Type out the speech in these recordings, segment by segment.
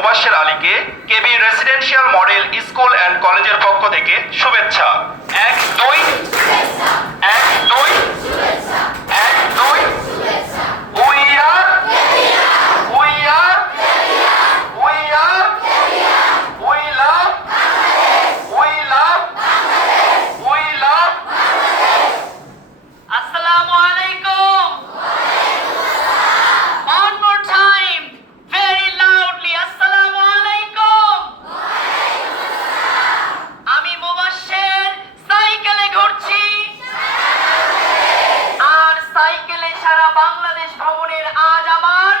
মোবাশ্বের আলীকে কেবি residential model school and কলেজের পক্ষ থেকে শুভেচ্ছা। 1-2 1-2 1-2 We are we are we are we love we love we love Assalamu alaikum. One more time, very loudly. Assalamu alaikum. আমি মোবাশ্বের সাইকেলে ঘুরছি আর সাইকেলে সারা বাংলাদেশ ভ্রমণের আজ আমার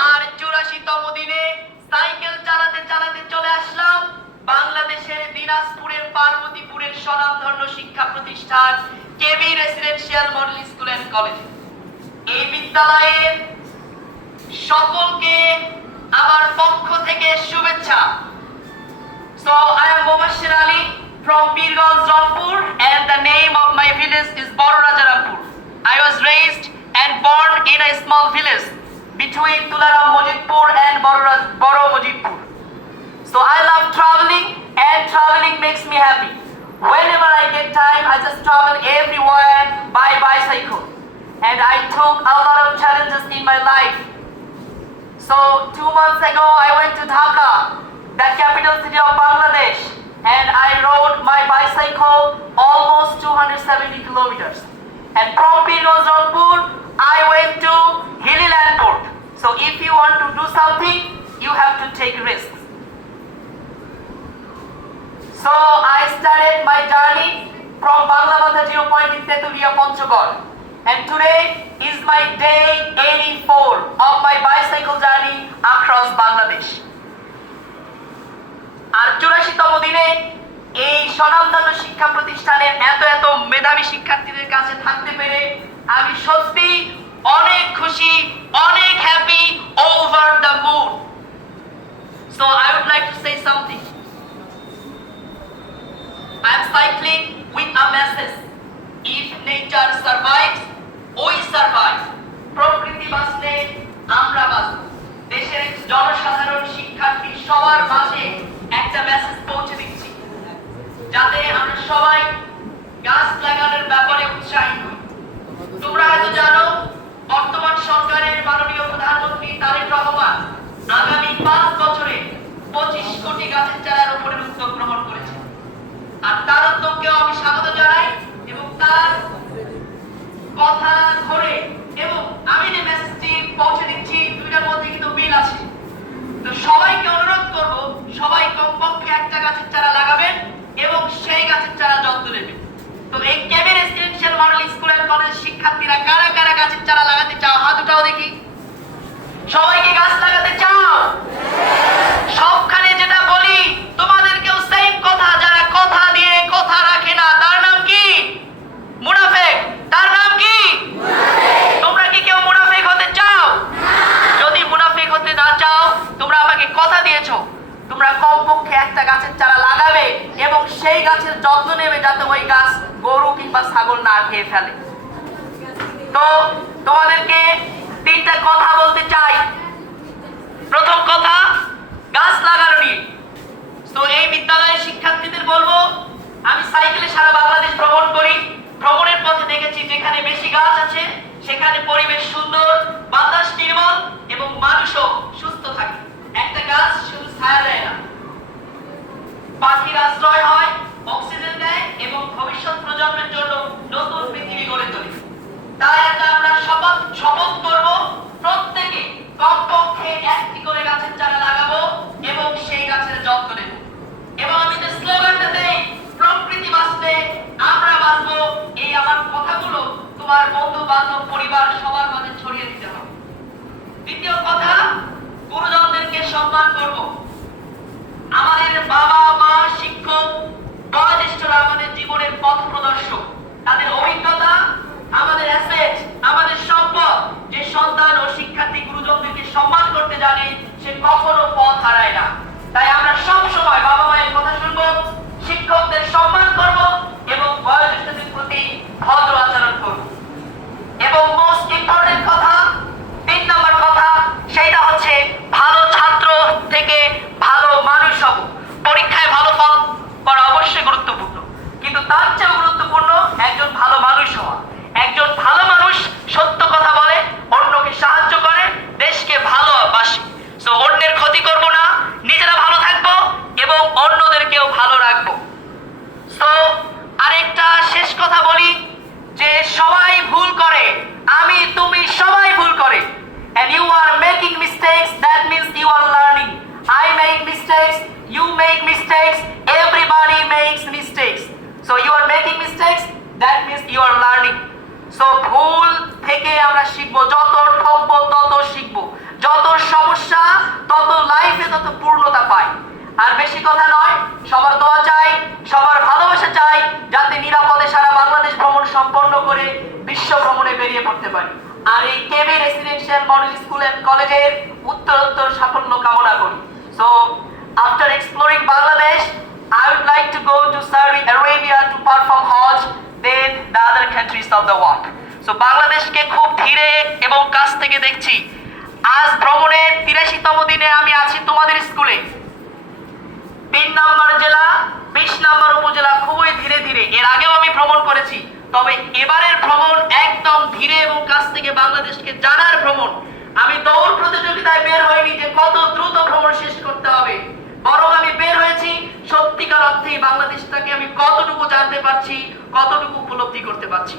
84তম দিনে সাইকেল চালাতে চালাতে চলে আসলাম বাংলাদেশের দিনাজপুরের পার্বতীপুরের স্বনামধন্য শিক্ষা প্রতিষ্ঠান KB residential model school and college. এই বিদ্যালয়ের সকলকে আমার পক্ষ থেকে শুভেচ্ছা। So I am Mubashir Ali from Pirganj, Rampur, and the name of my village is Boro Rajarampur. I was raised and born in a small village between Tularam Mojidpur and Boro Mojidpur. So I love traveling and traveling makes me happy. Whenever I get time, I just travel everywhere by bicycle. And I took a lot of challenges in my life. So 2 months ago, I went to Dhaka, the capital city of Bangladesh, and I rode my bicycle almost 270 kilometers. And from Pirganj, Rampur, I went to Hilliland Port. So if you want to do something, you have to take risks. So I started my journey from Bangladesh viewpoint in Tetulia, Panchgod. And today is my day 84 of my bicycle journey across Bangladesh. আর 84তম দিনে এই স্বনামধন্য শিক্ষা প্রতিষ্ঠানের এত এত মেধাবী শিক্ষার্থীদের কাছে থাকতে পেরে আমি সত্যি অনেক খুশি, অনেক happy, over the moon. So I would like to say something. I am cycling with a message. If nature survives, we survive. প্রকৃতি বাঁচলে আমরা বাঁচব। দেশের জনসাধারণ শিক্ষার্থী সবার মাঝে একটা মেসেজ পৌঁছে দিচ্ছি, যাতে আমরা সবাই গাছ লাগানোর ব্যাপারে উৎসাহী হই। তোমরা হয়তো জানো, বর্তমান সরকারের মাননীয় প্রধানমন্ত্রী তারেক রহমান আগামী 5 বছরে 25 কোটি গাছের চারা রোপণের উদ্যোগ গ্রহণ করেছে। আর তার উদ্যোগকেও আমি স্বাগত জানাই এবং তার কথা ধরে এবং আমি যে মেসেজটি পৌঁছে দিচ্ছি দুইটার মধ্যে কিন্তু মিল আছে। তো সবাইকে অনুরোধ করব, সবাই কমপক্ষে একটা গাছের চারা লাগাবেন এবং সেই গাছের চারা যত্ন নেবেন। তো এই KB residential model school and college শিক্ষার্থীরা কারা কারা গাছের চারা লাগাতে চাও হাত উঠাও দেখি। সবাইকে গাছ লাগাতে চাও? সবখানে যেটা বলি তোমাদেরকেও সেম কথা, যারা কথা দিয়ে কথা রাখে না তার নাম কি? মুনাফিক। তার নাম কি? তোমরা কি কেউ মুনাফিক হতে চাও? যদি মুনাফিক হতে না চাও, তোমরা আমাকে কথা দিয়েছো, তোমরা কমপক্ষে একটা গাছের চারা লাগাবে এবং সেই গাছের যত্ন নেবে যাতে ওই গাছ গরু কিংবা ছাগল না খেয়ে ফেলে। তো তোমাদেরকে 3টা কথা বলতে চাই। প্রথম কথা, গাছ লাগানো নিয়ে। তো এই বিদ্যালয়ের শিক্ষার্থীদের বলবো, আমি সাইকেলে সারা বাংলাদেশ ভ্রমণ করি। ভ্রমণের পথে দেখেছি যেখানে বেশি গাছ আছে সেখানে পরিবেশ সুন্দর, বাতাস নির্মল এবং মানুষও সুস্থ থাকে। একটা গাছ শুধু ছায়া দেয় না, পাখির আশ্রয় হয়, অক্সিজেন দেয় এবং ভবিষ্যৎ প্রজন্মের জন্য নতুন পৃথিবী গড়ে তোলে। তাই আমরা শপথ করব, প্রত্যেকে কমপক্ষে 1টি করে গাছের চারা লাগাবো এবং সেই গাছের যত্ন নেব। এবং আমি যে স্লোগানটা দেই, প্রকৃতি বাঁচলে আমরা বাঁচবো, এই আমার কথাগুলো তোমার বন্ধু বান্ধব পরিবার সবার মাঝে ছড়িয়ে দিতে হবে। দ্বিতীয় কথা, গুরুজনদেরকে সম্মান করব। আমাদের বাবা মা, শিক্ষক, বয়োজ্যেষ্ঠরা আমাদের জীবনের পথ প্রদর্শক। তাদের অভিজ্ঞতা আমাদের অ্যাসেট, আমাদের সম্পদ। যে সন্তান ও শিক্ষার্থী গুরুজনদেরকে সম্মান করতে জানে সে কখনো পথ হারায় না। তাই আমরা সব সময় বাবা মায়ের কথা শুনবো, শিক্ষকদের সম্মান করব এবং বয়োজ্যেষ্ঠদের প্রতি ভদ্র আচরণ করব। এবং মোস্ট ইম্পর্টেন্ট কথা, 3 নম্বর কথা, সেটা হচ্ছে ভালো সো ভুল থেকে আমরা শিখবো, যত ঠকবো তত শিখবো, যত সমস্যা তত লাইফে তত পূর্ণতা পাই। আর বেশি কথা নয়, সবার দোয়া চাই, সবার ভালোবাসা চাই, যাতে নিরাপদে সারা বাংলাদেশ ভ্রমণ সম্পন্ন করে বিশ্ব ভ্রমণে বেরিয়ে পড়তে পারি। আর এই KB residential model school and কলেজের উত্তরোত্তর সাফল্য কামনা করি। So after exploring Bangladesh, I would like to go to Saudi Arabia to perform Hajj, then the other countries of the world. So বাংলাদেশকে খুব ধীরে এবং কাছ থেকে দেখছি। আজ ভ্রমণের 83তম দিনে আমি আছি তোমাদের স্কুলে। 3 নম্বর জেলা, 20 নম্বর উপজেলা, খুবই ধীরে ধীরে। এর আগেও আমি ভ্রমণ করেছি, তবে এবারের ভ্রমণ একদম ধীরে এবং কাছ থেকে বাংলাদেশকে জানার ভ্রমণ। আমি দৌড় প্রতিযোগিতায় বের হইনি যে কত দ্রুত ভ্রমণ শেষ করতে হবে, বরং আমি বের হয়েছি সত্যিকার অর্থেই বাংলাদেশটাকে আমি কতটুকু জানতে পারছি, কতটুকু উপলব্ধি করতে পারছি।